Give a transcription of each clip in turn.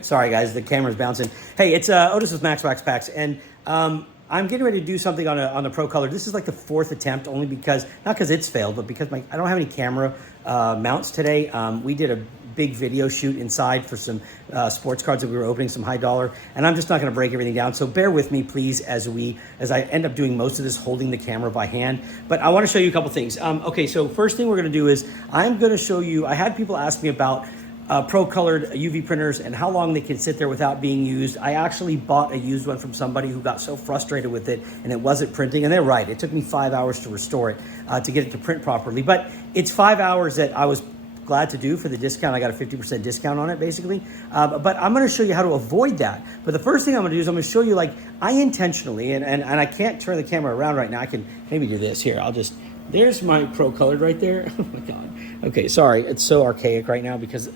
Sorry, guys, the camera's bouncing. Hey, it's Otis with Max Wax Packs, and I'm getting ready to do something on the Pro Color. This is like the fourth attempt, only because, not because it's failed, but because I don't have any camera mounts today. We did a big video shoot inside for some sports cards that we were opening, some high dollar, and I'm just not going to break everything down. So bear with me, please, as I end up doing most of this holding the camera by hand. But I want to show you a couple things. Okay, so first thing we're going to do is I'm going to show you. I had people ask me about Pro colored UV printers and how long they can sit there without being used. I actually bought a used one from somebody who got so frustrated with it and it wasn't printing, and they're right. It took me 5 hours to restore it to get it to print properly, but it's 5 hours that I was glad to do for the discount. I got a 50% discount on it, basically. But I'm going to show you how to avoid that. But the first thing I'm going to do is I'm going to show you, like, I intentionally, and I can't turn the camera around right now. I can maybe do this here. There's my Pro colored right there. Oh my God. Okay, sorry. It's so archaic right now because,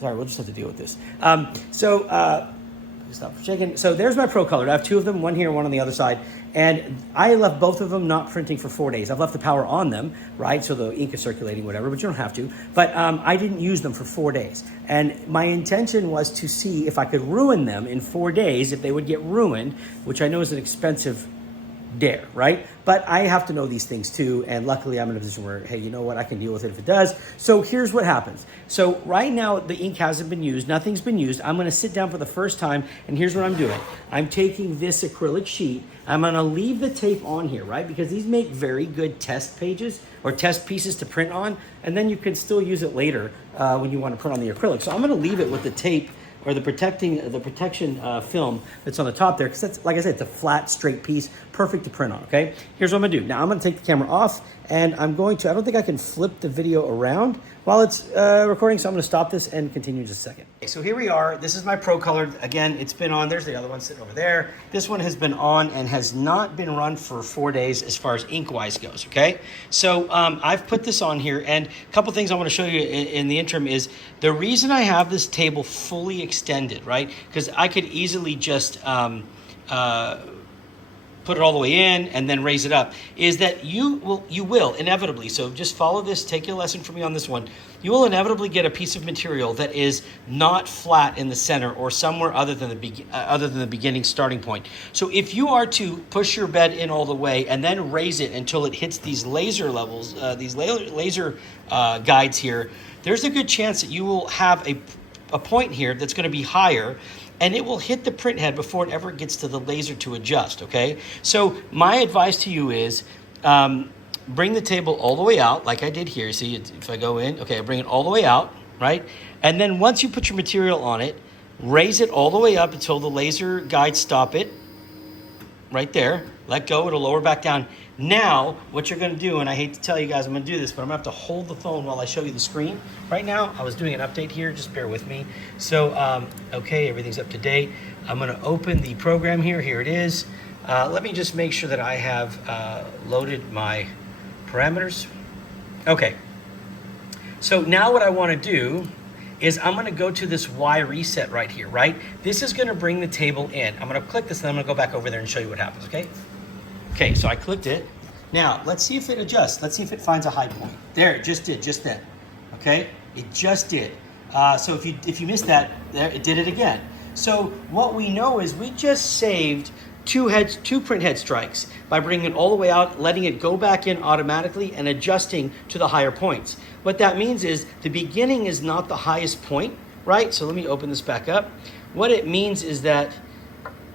sorry, we'll just have to deal with this. Stop shaking. So there's my Pro colored. I have two of them, one here, one on the other side. And I left both of them not printing for 4 days. I've left the power on them, right? So the ink is circulating, whatever, but you don't have to. But I didn't use them for 4 days. And my intention was to see if I could ruin them in 4 days, if they would get ruined, which I know is an expensive dare, right? But I have to know these things too, and luckily I'm in a position where, hey, you know what, I can deal with it if it does. So here's what happens. So right now the ink hasn't been used, nothing's been used. I'm gonna sit down for the first time, and here's what I'm doing. I'm taking this acrylic sheet, I'm gonna leave the tape on here, right? Because these make very good test pages or test pieces to print on, and then you can still use it later when you wanna print on the acrylic. So I'm gonna leave it with the tape or the protection film that's on the top there, because that's, like I said, it's a flat, straight piece, perfect to print on, okay? Here's what I'm gonna do. Now I'm gonna take the camera off, and I don't think I can flip the video around while it's recording, so I'm gonna stop this and continue in just a second. Okay, so here we are. This is my Pro colored. Again, it's been on. There's the other one sitting over there. This one has been on and has not been run for 4 days as far as ink-wise goes, okay? So I've put this on here, and a couple things I wanna show you in the interim is the reason I have this table fully extended, right? Because I could easily just put it all the way in and then raise it up, is that you will inevitably, so just follow this, take your lesson from me on this one, you will inevitably get a piece of material that is not flat in the center or somewhere other than the beginning starting point. So if you are to push your bed in all the way and then raise it until it hits these laser levels, these laser guides here, there's a good chance that you will have a point here that's going to be higher, and it will hit the print head before it ever gets to the laser to adjust, okay? So my advice to you is bring the table all the way out, like I did here. See, if I go in, okay, I bring it all the way out, right? And then once you put your material on it, raise it all the way up until the laser guides stop it, right there. Let go, it'll lower back down. Now, what you're gonna do, and I hate to tell you guys I'm gonna do this, but I'm gonna have to hold the phone while I show you the screen. Right now, I was doing an update here, just bear with me. So, okay, everything's up to date. I'm gonna open the program here, here it is. Let me just make sure that I have loaded my parameters. Okay, so now what I wanna do is I'm gonna go to this Y reset right here, right? This is gonna bring the table in. I'm gonna click this and I'm gonna go back over there and show you what happens, okay? Okay, so I clicked it. Now, let's see if it adjusts. Let's see if it finds a high point. There, it just did, just then. Okay, it just did. So if you missed that, there, it did it again. So what we know is we just saved two print head strikes by bringing it all the way out, letting it go back in automatically and adjusting to the higher points. What that means is the beginning is not the highest point, right? So let me open this back up. What it means is that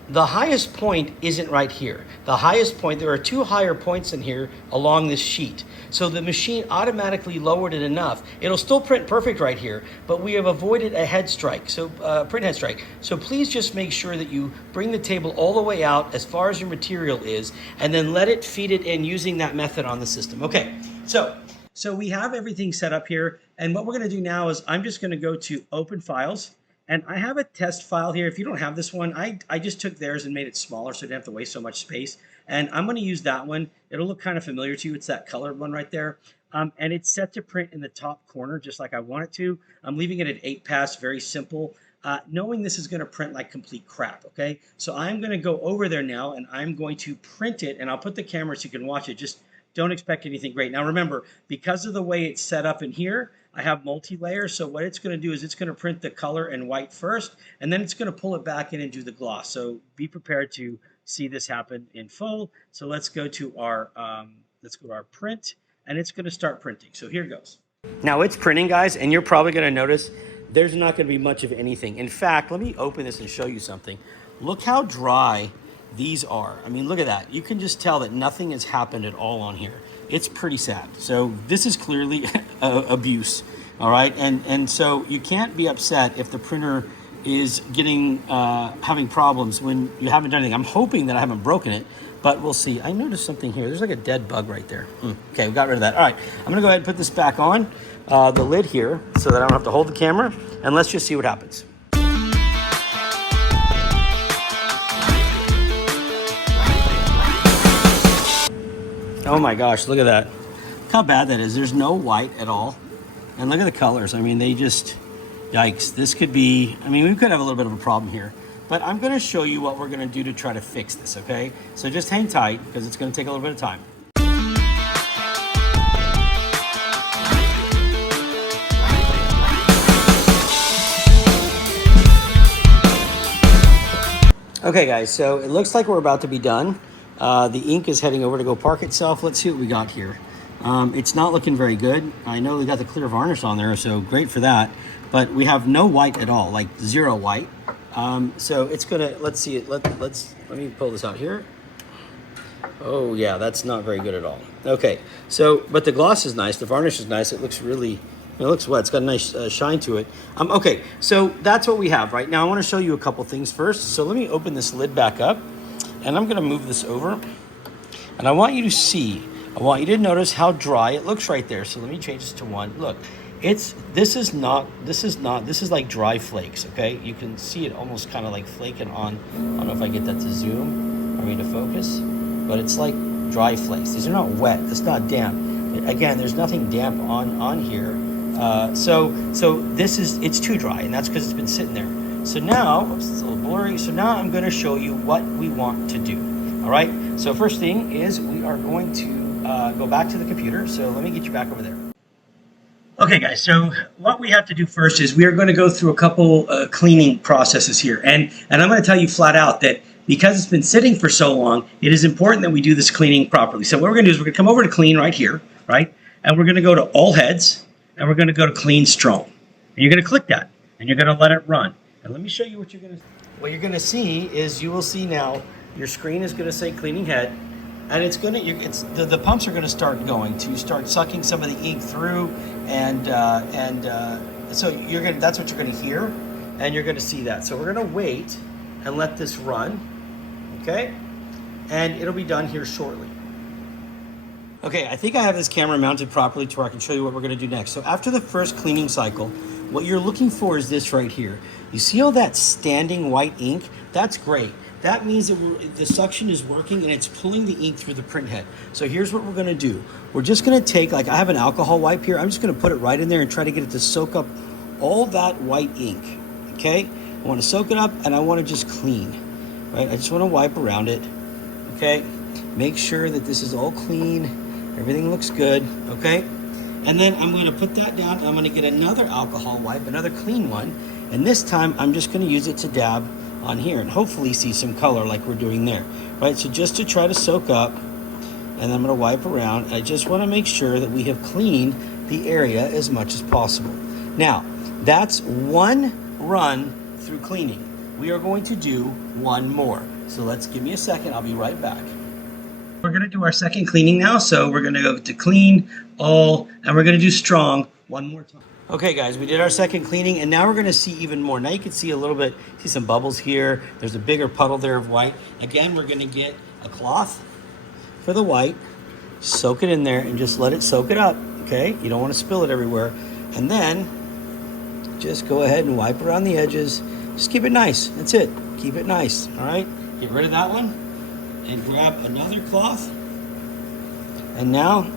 the highest point isn't right here. The highest point, there are two higher points in here along this sheet. So the machine automatically lowered it enough. It'll still print perfect right here, but we have avoided a head strike, so print head strike. So please just make sure that you bring the table all the way out as far as your material is, and then let it feed it in using that method on the system. Okay, so we have everything set up here, and what we're gonna do now is I'm just gonna go to Open Files, and I have a test file here. If you don't have this one, I just took theirs and made it smaller so it didn't have to waste so much space. And I'm gonna use that one. It'll look kind of familiar to you. It's that colored one right there. And it's set to print in the top corner, just like I want it to. I'm leaving it at 8 pass, very simple. Knowing this is gonna print like complete crap, okay? So I'm gonna go over there now and I'm going to print it, and I'll put the camera so you can watch it. Just don't expect anything great. Now remember, because of the way it's set up in here, I have multi-layer, so what it's going to do is it's going to print the color in white first, and then it's going to pull it back in and do the gloss. So be prepared to see this happen in full. So let's go to our print, and it's going to start printing. So here goes. Now it's printing, guys, and you're probably going to notice there's not going to be much of anything. In fact, let me open this and show you something. Look how dry these are. I mean, look at that. You can just tell that nothing has happened at all on here. It's pretty sad. So this is clearly abuse, all right? And so you can't be upset if the printer is getting having problems when you haven't done anything. I'm hoping that I haven't broken it, but we'll see. I noticed something here. There's like a dead bug right there. Okay, we got rid of that. All right, I'm gonna go ahead and put this back on the lid here so that I don't have to hold the camera, and let's just see what happens. Oh my gosh, look at that. Look how bad that is. There's no white at all. And look at the colors. I mean, they just, yikes. This could be, I mean, we could have a little bit of a problem here. But I'm gonna show you what we're gonna do to try to fix this, okay? So just hang tight, because it's gonna take a little bit of time. Okay guys, so it looks like we're about to be done. The ink is heading over to go park itself. Let's see what we got here. It's not looking very good. I know we got the clear varnish on there, so great for that. But we have no white at all, like zero white. So it's gonna, let's see it. Let me pull this out here. Oh yeah, that's not very good at all. Okay, so, but the gloss is nice. The varnish is nice. It looks really, it looks wet. It's got a nice shine to it. Okay, so that's what we have right now. I want to show you a couple things first. So let me open this lid back up, and I'm going to move this over. And I want you to see, I want you to notice how dry it looks right there. So let me change this to 1. Look, this is like dry flakes. Okay, you can see it almost kind of like flaking on. I don't know if I get that to zoom, I mean to focus, but it's like dry flakes. These are not wet. It's not damp. Again, there's nothing damp on here. So this is, it's too dry, and that's because it's been sitting there. So now, oops, it's a little blurry. So now I'm going to show you what we want to do. All right. So first thing is we are going to go back to the computer. So let me get you back over there. Okay, guys. So what we have to do first is we are going to go through a couple cleaning processes here, and I'm going to tell you flat out that because it's been sitting for so long, it is important that we do this cleaning properly. So what we're going to do is we're going to come over to clean right here, right? And we're going to go to all heads, and we're going to go to clean strong. And you're going to click that, and you're going to let it run. And let me show you what you're going to see. What you're going to see is you will see now your screen is going to say cleaning head, and it's going to, the pumps are going to start going to start sucking some of the ink through, and so you're going to, that's what you're going to hear, and you're going to see that. So we're going to wait and let this run, okay? And it'll be done here shortly. Okay, I think I have this camera mounted properly to where I can show you what we're going to do next. So after the first cleaning cycle, what you're looking for is this right here. You see all that standing white ink? That's great. That means that the suction is working and it's pulling the ink through the print head. So here's what we're going to do. We're just going to take, like I have an alcohol wipe here. I'm just going to put it right in there and try to get it to soak up all that white ink, okay? I want to soak it up, and I want to just clean, right? I just want to wipe around it, okay? Make sure that this is all clean. Everything looks good, okay? And then I'm going to put that down. I'm going to get another alcohol wipe, another clean one. And this time, I'm just going to use it to dab on here and hopefully see some color like we're doing there, right? So just to try to soak up, and I'm going to wipe around. I just want to make sure that we have cleaned the area as much as possible. Now, that's one run through cleaning. We are going to do one more. So give me a second. I'll be right back. We're going to do our second cleaning now. So we're going to go to clean, all, and we're going to do strong one more time. Okay, guys, we did our second cleaning, and now we're going to see even more. Now you can see a little bit, see some bubbles here. There's a bigger puddle there of white. Again, we're going to get a cloth for the white, soak it in there, and just let it soak it up, okay? You don't want to spill it everywhere. And then just go ahead and wipe around the edges. Just keep it nice. That's it. Keep it nice, all right? Get rid of that one, and grab another cloth. And now,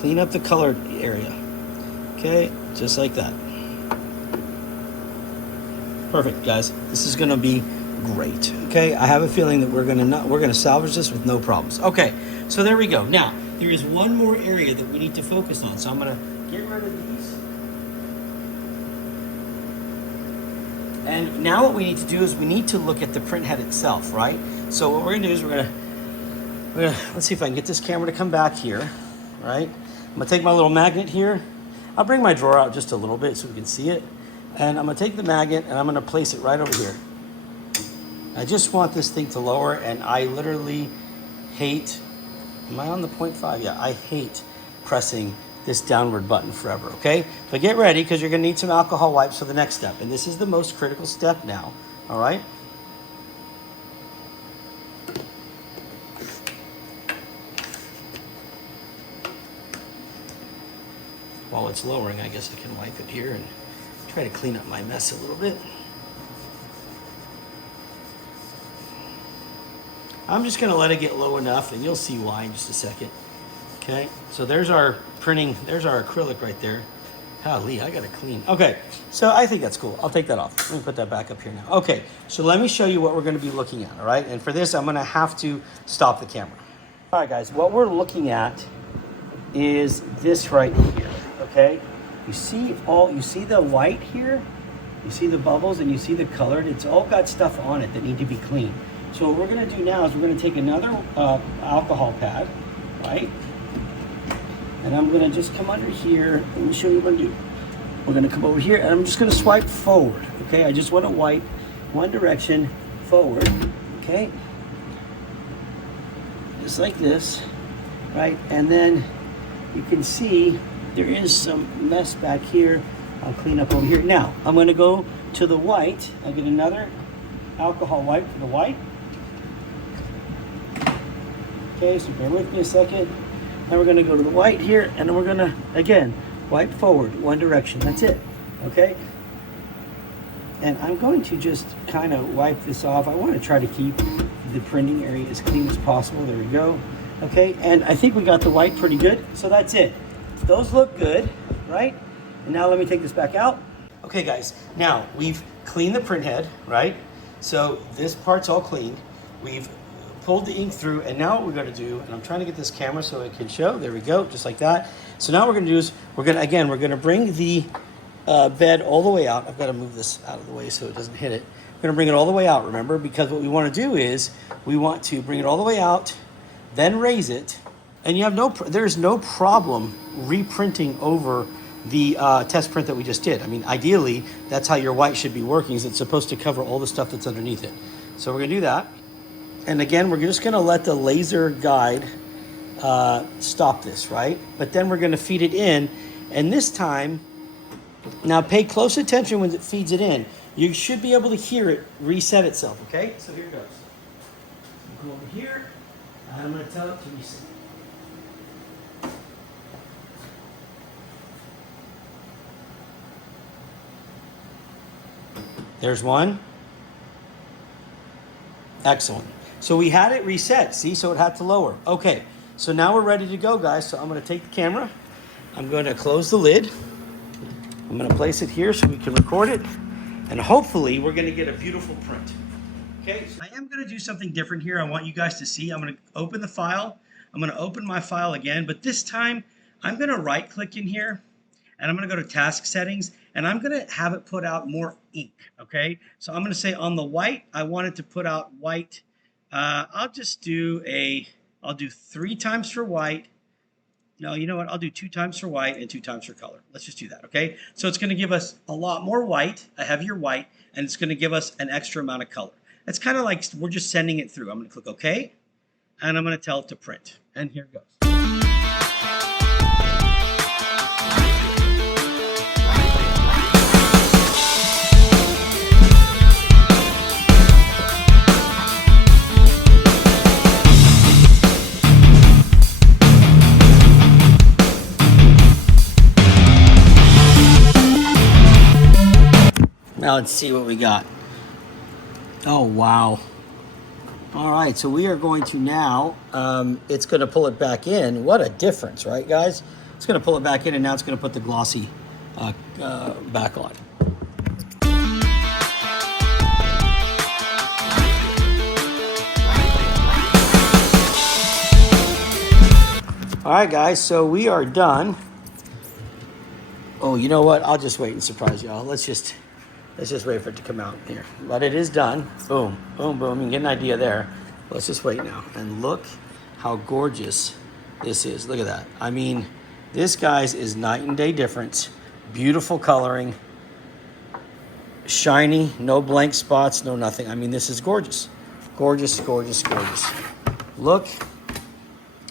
clean up the colored area. Okay, just like that. Perfect, guys. This is gonna be great. Okay, I have a feeling that we're gonna salvage this with no problems. Okay, so there we go. Now, there is one more area that we need to focus on. So I'm gonna get rid of these. And now what we need to do is we need to look at the print head itself, right? So what we're gonna do is we're gonna let's see if I can get this camera to come back here, right? I'm gonna take my little magnet here. I'll bring my drawer out just a little bit so we can see it. And I'm gonna take the magnet and I'm gonna place it right over here. I just want this thing to lower, and I literally hate, am I on the 0.5? Yeah, I hate pressing this downward button forever, okay? But get ready, because you're gonna need some alcohol wipes for the next step. And this is the most critical step now, all right? While it's lowering, I guess I can wipe it here and try to clean up my mess a little bit. I'm just gonna let it get low enough, and you'll see why in just a second. Okay, so there's our printing, there's our acrylic right there. Golly, I gotta clean. Okay, so I think that's cool. I'll take that off. Let me put that back up here now. Okay, so let me show you what we're gonna be looking at, all right? And for this, I'm gonna have to stop the camera. All right, guys, what we're looking at is this right here, okay? You see the white here? You see the bubbles and you see the color? It's all got stuff on it that need to be cleaned. So what we're gonna do now is we're gonna take another alcohol pad, right? And I'm gonna just come under here. Let me show you what I'm gonna do. We're gonna come over here and I'm just gonna swipe forward, okay? I just wanna wipe one direction forward, okay? Just like this, right? And then you can see there is some mess back here. I'll clean up over here. Now, I'm gonna go to the white. I'll get another alcohol wipe for the white. Okay, so bear with me a second. Now we're gonna go to the white here, and then we're gonna, again, wipe forward, one direction, that's it, okay? And I'm going to just kind of wipe this off. I wanna try to keep the printing area as clean as possible. There we go, okay? And I think we got the white pretty good, so that's it. Those look good, right? And now let me take this back out. Okay, guys, now we've cleaned the print head, right? So this part's all clean. We've pulled the ink through, and now what we're gonna do, and I'm trying to get this camera so it can show, there we go, just like that. So now what we're gonna do is, we're gonna bring the bed all the way out. I've gotta move this out of the way so it doesn't hit it. We're gonna bring it all the way out, remember, because what we wanna do is, we want to bring it all the way out, then raise it, and there's no problem reprinting over the test print that we just did. I mean, ideally, that's how your white should be working, is it's supposed to cover all the stuff that's underneath it. So we're gonna do that. And again, we're just gonna let the laser guide stop this, right? But then we're gonna feed it in, and this time, now pay close attention when it feeds it in. You should be able to hear it reset itself, okay? So here it goes. Go over here, and I'm gonna tell it to reset. There's one. Excellent. So we had it reset, see? So it had to lower. Okay, so now we're ready to go, guys. So I'm gonna take the camera. I'm gonna close the lid. I'm gonna place it here so we can record it. And hopefully we're gonna get a beautiful print. Okay, so I am gonna do something different here. I want you guys to see. I'm gonna open the file. I'm gonna open my file again, but this time I'm gonna right click in here and I'm gonna go to task settings, and I'm gonna have it put out more ink, okay? So I'm gonna say on the white, I want it to put out white. I'll do 3 times for white. No, you know what? I'll do 2 times for white and 2 times for color. Let's just do that, okay? So it's gonna give us a lot more white, a heavier white, and it's gonna give us an extra amount of color. It's kind of like we're just sending it through. I'm gonna click OK, and I'm gonna tell it to print. And here it goes. Now let's see what we got. Oh, wow. All right, so we are going to now, it's gonna pull it back in. What a difference, right, guys? It's gonna pull it back in, and now it's gonna put the glossy back on. All right, guys, so we are done. Oh, you know what? I'll just wait and surprise y'all. Let's just wait for it to come out here. But it is done. Boom, boom, boom. You can get an idea there. Let's just wait now. And look how gorgeous this is. Look at that. I mean, this, guys, is night and day difference. Beautiful coloring. Shiny, no blank spots, no nothing. I mean, this is gorgeous. Gorgeous, gorgeous, gorgeous. Look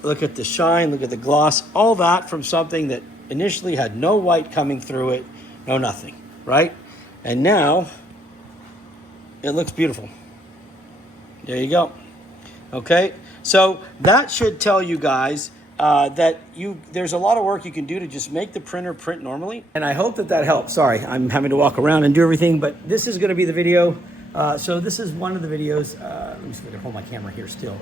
at the shine, look at the gloss. All that from something that initially had no white coming through it, no nothing, right? And now, it looks beautiful. There you go. Okay, so that should tell you guys that there's a lot of work you can do to just make the printer print normally. And I hope that helps. Sorry, I'm having to walk around and do everything, but this is gonna be the video. So this is one of the videos. Let me see if I can hold my camera here still.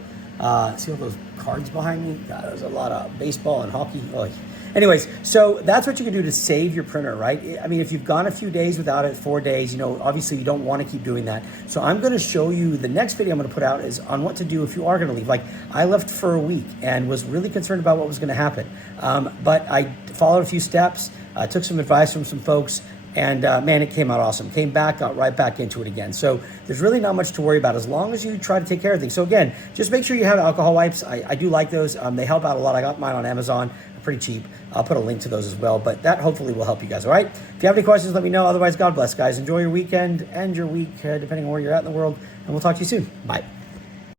See all those cards behind me? God, there's a lot of baseball and hockey. Oh. Anyways, so that's what you can do to save your printer, right? I mean, if you've gone a few days without it, 4 days, you know, obviously you don't want to keep doing that. So I'm going to show you, the next video I'm going to put out is on what to do if you are going to leave. Like, I left for a week and was really concerned about what was going to happen. But I followed a few steps, took some advice from some folks, and man, it came out awesome. Came back, got right back into it again. So there's really not much to worry about as long as you try to take care of things. So again, just make sure you have alcohol wipes. I do like those. They help out a lot. I got mine on Amazon, pretty cheap. I'll put a link to those as well, but that hopefully will help you guys, all right? If you have any questions, let me know. Otherwise, God bless, guys. Enjoy your weekend and your week, depending on where you're at in the world, and we'll talk to you soon. Bye.